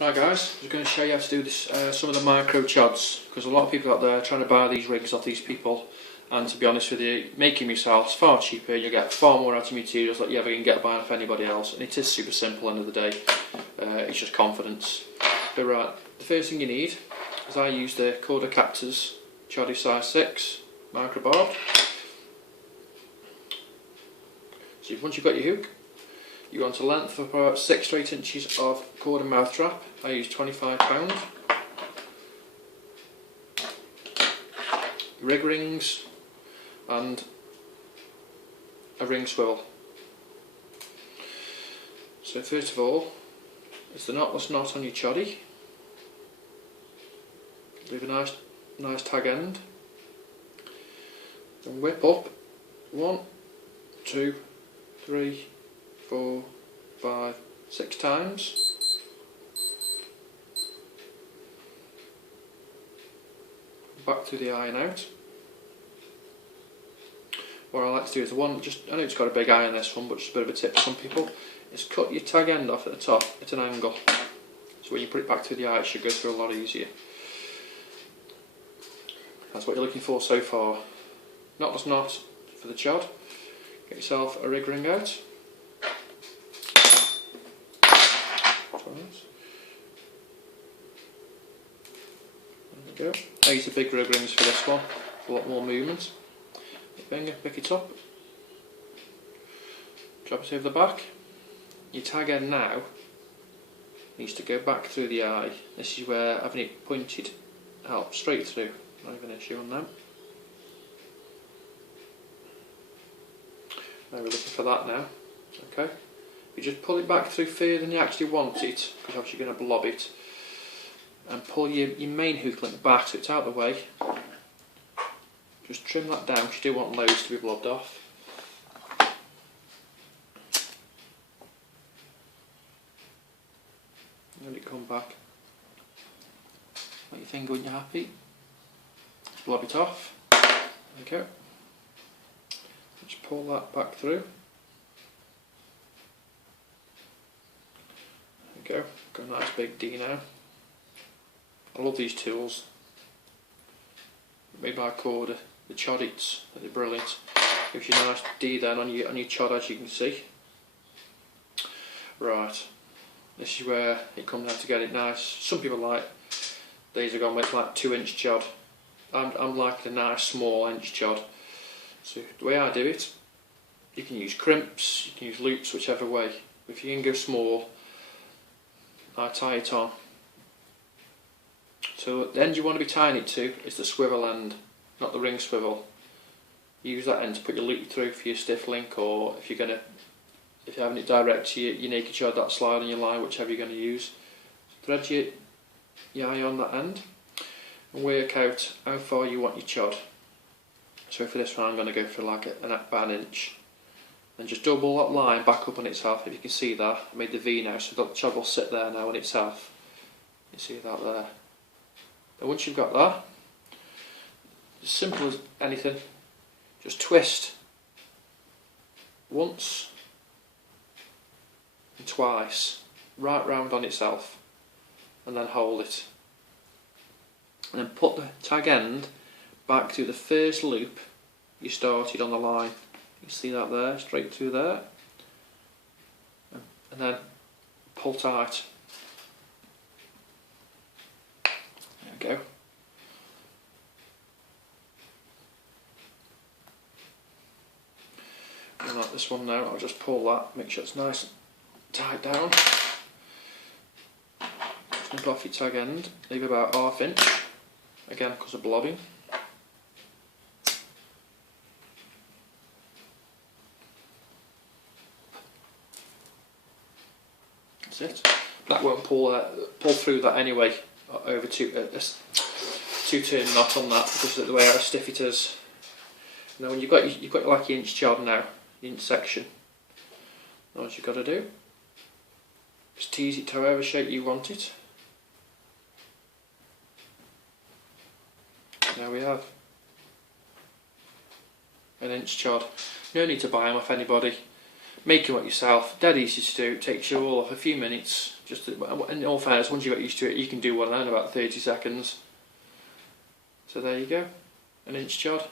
Right guys, I'm going to show you how to do this, some of the micro chods, because a lot of people out there are trying to buy these rigs off these people, and to be honest with you, making yourself is far cheaper. You get far more out of materials that you ever can get buying off anybody else, and it is super simple. End of the day, it's just confidence. But right, the first thing you need is I use the chod-how chod size 6 micro barb. So once you've got your hook, you want a length of about 6 to 8 inches of cord and mouth trap. I use 25 pound. Rig rings and a ring swivel. So first of all, it's the knotless knot on your choddy. Leave a nice tag end. Then whip up 1, 2, 3, 4, 5, 6 times. Back through the eye and out. What I like to do is I know it's got a big eye on this one, but just a bit of a tip for some people, is cut your tag end off at the top at an angle. So when you put it back through the eye, it should go through a lot easier. That's what you're looking for so far. Knotless knot for the chod. Get yourself a rig ring out. There we go. I use the big rig rings for this one, a lot more movement. Your finger, pick it up, drop it over the back. Your tag end now needs to go back through the eye. This is where having it pointed out straight through, not even an issue on that. Now we're looking for that now. Okay. You just pull it back through further than you actually want it, because obviously you're going to blob it, and pull your main hook link back so it's out of the way. Just trim that down because you do want loads to be blobbed off. Let it come back. Let your finger when you're happy. Just blob it off. There we go. Just pull that back through. There we go. Got a nice big D now. I love these tools. Made by Corda. The chod-its, they're brilliant. Gives you a nice D then on your chod, as you can see. Right, this is where it comes down to get it nice. Some people like these are gone with like 2-inch chod. I'm liking a nice small inch chod. So the way I do it, you can use crimps, you can use loops, whichever way. If you can go small, I tie it on. So the end you want to be tying it to is the swivel end, not the ring swivel. Use that end to put your loop through for your stiff link, or if you're having it direct to your naked chod, that slide on your line, whichever you're going to use. Thread your eye on that end and work out how far you want your chod. So for this one I'm going to go for like about an inch, and just double that line back up on itself. If you can see that, I made the V now, so the chod will sit there now on itself. You see that there. And once you've got that, as simple as anything, just twist once and twice, right round on itself, and then hold it. And then put the tag end back through the first loop you started on the line. You see that there, straight through there, and then pull tight. There we go. And like this one now, I'll just pull that, make sure it's nice and tight down. Snip off your tag end, leave about ½ inch, again because of blobbing. That's it. That won't pull through that anyway, over two-turn knot on that, because of the way how stiff it is. Now when you've got like your inch chod now, the inch section, all you've got to do is tease it to however shape you want it. There we have an inch chod. No need to buy them off anybody. Making what yourself, dead easy to do. It takes you all off a few minutes. Just in all fairness, once you get used to it, you can do one in about 30 seconds. So there you go, an inch chod.